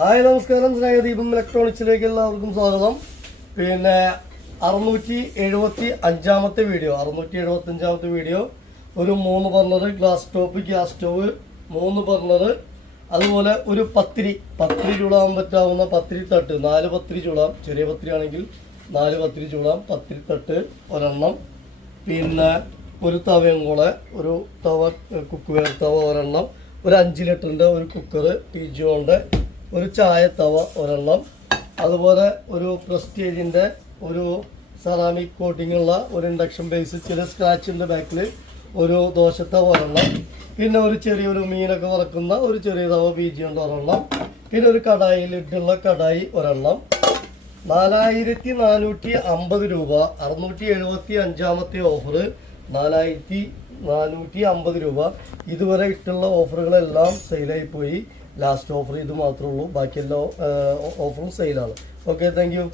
Hi നമസ്കാരം, സ്നേഹദീപം ഇലക്ട്രോണിക്സിലേക്ക് എല്ലാവർക്കും സ്വാഗതം. പിന്നെ 675 വീഡിയോ, ഒരു 3 burner glass top gas stove, 3 burner, അതുപോലെ ഒരു പത്തിരി ചൂടാൻ പറ്റാവുന്ന പത്തിരി തട്ട്, 4 പത്തിരി ചൂടാം. ചെറിയ പത്തിരി ആണെങ്കിൽ 4 പത്തിരി ചൂടാം. പത്തിരി തട്ട് ഒരെണ്ണം, പിന്നെ ഒരു തവയും കൂടെ, ഒരു തവ കുക്ക് വെയർ തവ ഒരെണ്ണം, ഒരു 5 ലിറ്ററിൻ്റെ ഒരു കുക്കർ ടീജോൻ്റെ, ഒരു ചായ തവ ഒരെണ്ണം, അതുപോലെ ഒരു പ്രസ്റ്റീജിൻ്റെ ഒരു സെറാമിക് കോട്ടിംഗ് ഉള്ള ഒരു ഇൻഡക്ഷൻ ബേസ്, ചില സ്ക്രാച്ചിൻ്റെ ബാക്കിൽ ഒരു ദോശത്തവ ഒരെണ്ണം, പിന്നെ ഒരു ചെറിയൊരു മീനൊക്കെ വറക്കുന്ന ഒരു ചെറിയ തവ ബീജിയുണ്ട് ഒരെണ്ണം, പിന്നെ ഒരു കടായി ലിഡുള്ള കടായി ഒരെണ്ണം. 4450 രൂപ. 675 ഓഫർ 4450 രൂപ. ഇതുവരെ ഇട്ടുള്ള ഓഫറുകളെല്ലാം സെയിലായി പോയി. ലാസ്റ്റ് ഓഫർ ഇത് മാത്രമേ ഉള്ളൂ, ബാക്കിയെല്ലാം ഓഫറും സെയിലാണ്. Okay, thank you.